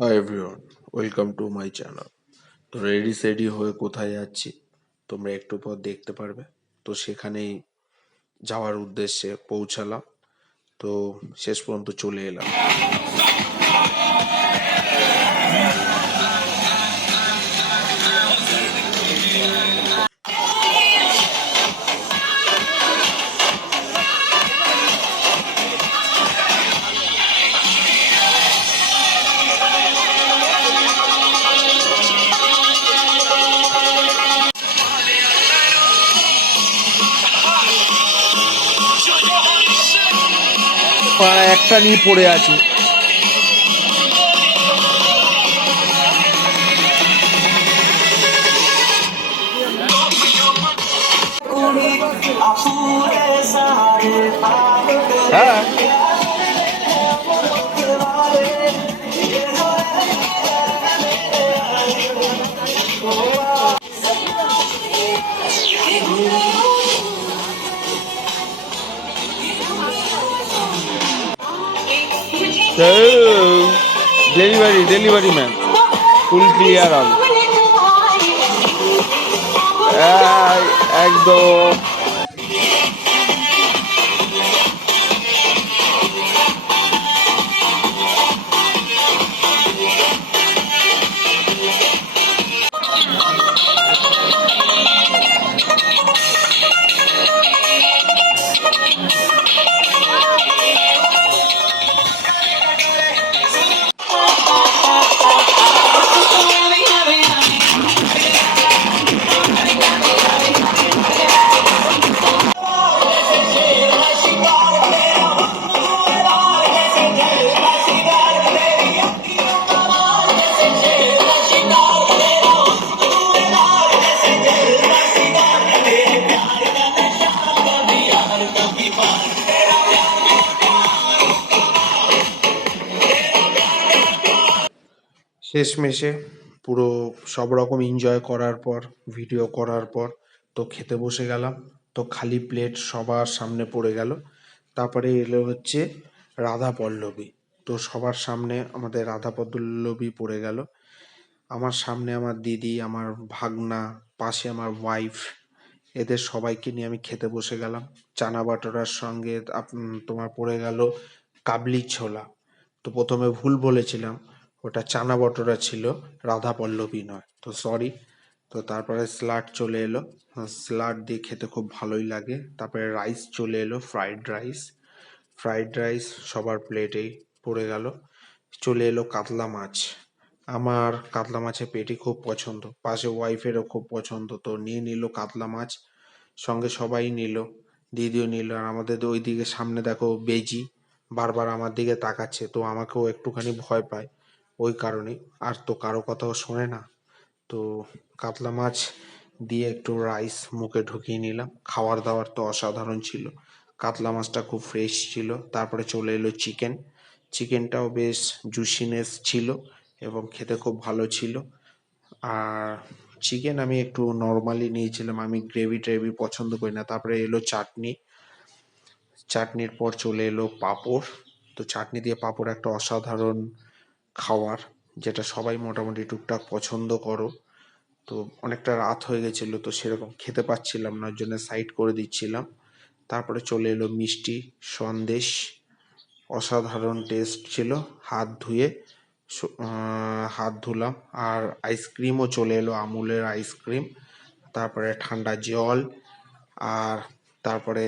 Hi everyone, welcome to my channel. তো ready সেডি হয়ে কোথায় যাচ্ছি তোমরা একটু পর দেখতে পারবে। তো সেখানেই যাওয়ার উদ্দেশ্যে পৌঁছালাম। তো শেষ পর্যন্ত চলে এলাম। একটা নিয়ে পড়ে আছে। হ্যাঁ, ডেলিভারি ম্যান ফুল ক্লিয়ার হবে একদম। শেষমেশে পুরো সব রকম এনজয় করার পর, ভিডিও করার পর তো খেতে বসে গেলাম। তো খালি প্লেট সবার সামনে পড়ে গেল। তারপরে এলো হচ্ছে রাধা পল্লবী। তো সবার সামনে আমাদের রাধা পল্লবী পড়ে গেল। আমার সামনে আমার দিদি, আমার ভাগনা, পাশে আমার ওয়াইফ, এদের সবাইকে নিয়ে আমি খেতে বসে গেলাম। চানা বাটোরার সঙ্গে তোমার পড়ে গেল কাবলি ছোলা। তো প্রথমে ভুল বলেছিলাম, ওটা চানা বটরা ছিল, রাধা পল্লবী নয়। তো সরি। তো তারপরে স্যালাড চলে এলো। স্যালাড দিয়ে খেতে খুব ভালোই লাগে। তারপরে রাইস চলে এলো, ফ্রাইড রাইস সবার প্লেটেই পড়ে গেল। চলে এলো কাতলা মাছ। আমার কাতলা মাছের পেটি খুব পছন্দ, পাশে ওয়াইফেরও খুব পছন্দ। তো নিয়ে নিল কাতলা মাছ, সঙ্গে সবাই নিল, দিদিও নিল। আর আমাদের ওই দিকে সামনে দেখো বেজি বারবার আমার দিকে তাকাচ্ছে, তো আমাকেও একটুখানি ভয় পায় ওই কারণে। আর তো কারো কথাও শোনে না। তো কাতলা মাছ দিয়ে একটু রাইস মুখে ঢুকিয়ে নিলাম। খাবার দাবার তো অসাধারণ ছিল, কাতলা মাছটা খুব ফ্রেশ ছিল। তারপরে চলে এলো চিকেনটাও বেশ জুসিনেস ছিল এবং খেতে খুব ভালো ছিল। আর চিকেন আমি একটু নর্মালি নিয়েছিলাম, আমি গ্রেভি ট্রেভি পছন্দ করি না। তারপরে এলো চাটনির পর চলে এলো পাঁপড়। তো চাটনি দিয়ে পাঁপড় একটা অসাধারণ খাবার, যেটা সবাই মোটামুটি টুকটাক পছন্দ করো। তো অনেকটা রাত হয়ে গেছিলো, তো সেরকম খেতে পাচ্ছিলাম না, ওর জন্য সাইড করে দিচ্ছিলাম। তারপরে চলে এলো মিষ্টি সন্দেশ, অসাধারণ টেস্ট ছিল। হাত ধুলাম। আর আইসক্রিমও চলে এলো, আমুলের আইসক্রিম। তারপরে ঠান্ডা জল। আর তারপরে